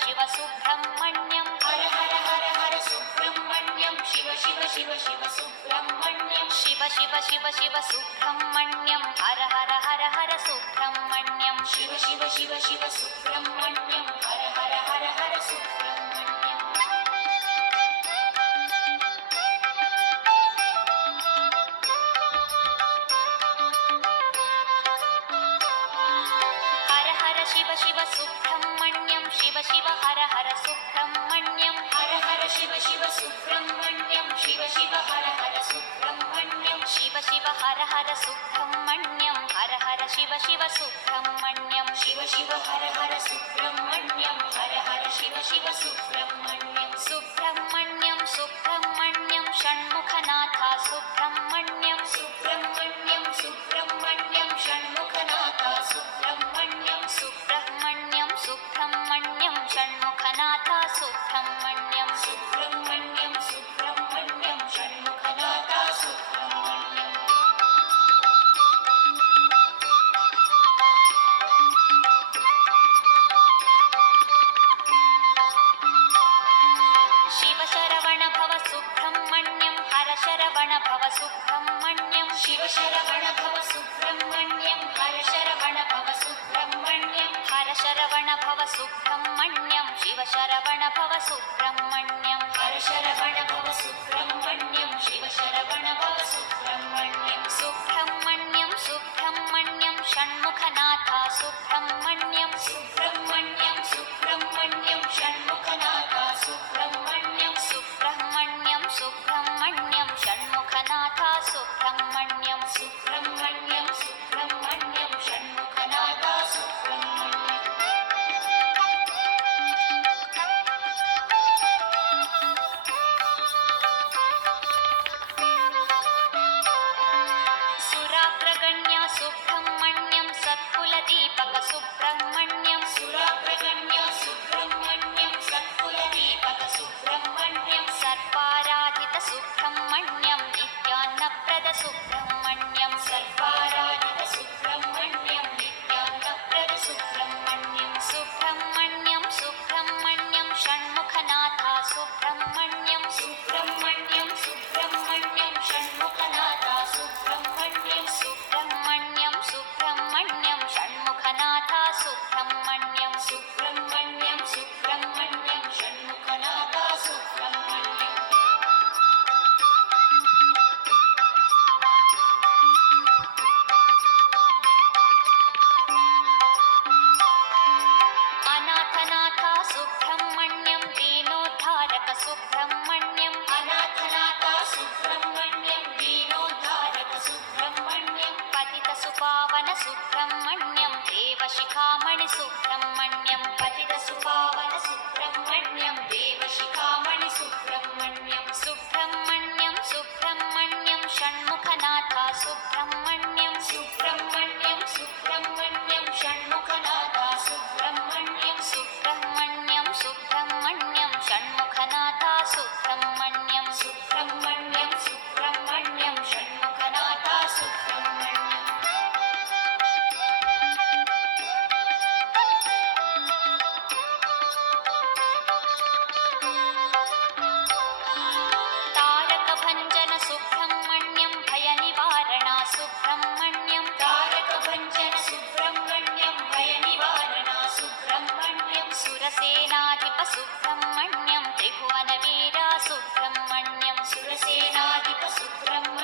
शिव सुब्रह्मण्यं हर हर हर हर सुब्रह्मण्यं शिव शिव शिव शिव सुब्रह्मण्यं शिव शिव शिव शिव सुब्रह्मण्यं हर हर हर हर सुब्रह्मण्यं शिव शिव शिव शिव सुब्रह्मण्यं हर हर हर हर सुब्रह्मण्यं हर हर शिव शिव सुब्रह्मण्यं शिव शिव हर हर सुब्रह्मण्यं हर हर शिव शिव सुब्रह्मण्यं शिव शिव हर हर सुब्रह्मण्यं शिव शिव हर हर सुब्रह्मण्यं हर हर शिव शिव सुब्रह्मण्यं शिव शिव हर हर सुब्रह्मण्यं हर हर शिव शिव सुब्रह्मण्यं सुब्रह्मण्यं सुब्रह्मण्यं षण्मुखनाथा सुब्रह्मण्यं सुब्रह्मण्यं सुब्रह्मण्यं षण्मुखनाथा सुब्रह्मण्यं सुब्रह्मण्यं सुब्रह्मण्यं षण्मुखनाथा सुब्रह्मण्यं सुब्रह्मण्यं सुब्रह्मण्यं षण्मुखनाथा सुब्रह्मण्यं शिव शरवण भव सुब्रह्मण्यं हर शरवण भव सुब्रह्मण्यं शिव शरवण भव सुब्रह्मण्यं हर शरवण भव सुब्रह्मण्यं हर शरवण भव सुब्रह्मण्यं शिव शरवण भव सुब्रह्मण्यं हर शरवण भव सुब्रह्मण्यं शिव शरवण भव सुब्रह्मण्यं सुब्रह्मण्यं सुब्रह्मण्यं षण्मुखनाथा सुब्रह्मण्यं सुब्रह्मण्यं सुब्रह्मण्यं षण्मुखनाथा सुब्रह्मण्यं सुब्रह्मण्यं सुब्रह्मण्यं षण्मुखनाथा सुब्रह्मण्यं सुब्रह्मण्यं सुब्रह्मण्यं षण्मुखनाथा सुब्रह्मण्यं सुराग्रगण्य सुब्रह्मण्यं सत्कुलदीपक सुब्रह्मण्यं सुराग्रगण्य सुब्रह्मण्यं सत्कुलदीपक सुब्रह्मण्यं सर्वाराधित सुब्रह्मण्यं नित्यान्नप्रद सुब्रह्मण्यं सर्वाराधित सुब्रह्मण्यं नित्यान्नप्रद सुब्रह्मण्यं सुब्रह्मण्यं सुब्रह्मण्यं षण्मुखनाथा सुब्रह्मण्यं सुब्रह्मण्यं सुब्रह्मण्यं षण्मुखनाथा सुब्रह्मण्यं सुब्रह्मण्यं सुब्रह्मण्यं षण्मुखनाथा सुब्रह्मण्यं सुब्रह्मण्यं सुब्रह्मण्यं षण्मुखनाथा सुब्रह्मण्यं अनाथनाथा सुब्रह्मण्यं दीनोद्धारक सुब्रह्मण्यं अनाथनाथा सुब्रह्मण्यं दीनोद्धारक सुब्रह्मण्यं पतित सुपावन सुब्रह्मण्यं देवशिखामणि सुब्रह्मण्यं पतित सुपावन सुब्रह्मण्यं देवशिखामणि सुब्रह्मण्यं सुब्रह्मण्यं सुब्रह्मण्यं षण्मुखनाथा सुब्रह्मण्यं सुब्रह्मण्यं सुब्रह्मण्यं षण्मुखनाथा सुब्रह्मण्यं सुब्रह्मण्यं सुब्रह्मण्यं षण्मुखनाथा सुब्रह्मण्यं सुब्रह्मण्यं सुब्रह्मण्यं षण्मुखनाथा सुब्रह्मण्यं तारकभञ्जन सुब्रह्मण्यं भयनिवारणा सुब्रह्मण्यं तारकभञ्जन सुब्रह्मण्यं भयनिवारणा सुब्रह्मण्यं सुरसेनाधिप सुब्रह्मण्यं त्रिभुवनवीरा सुब्रह्मण्यं सुरसेनाधिप सुब्रह्मण्यं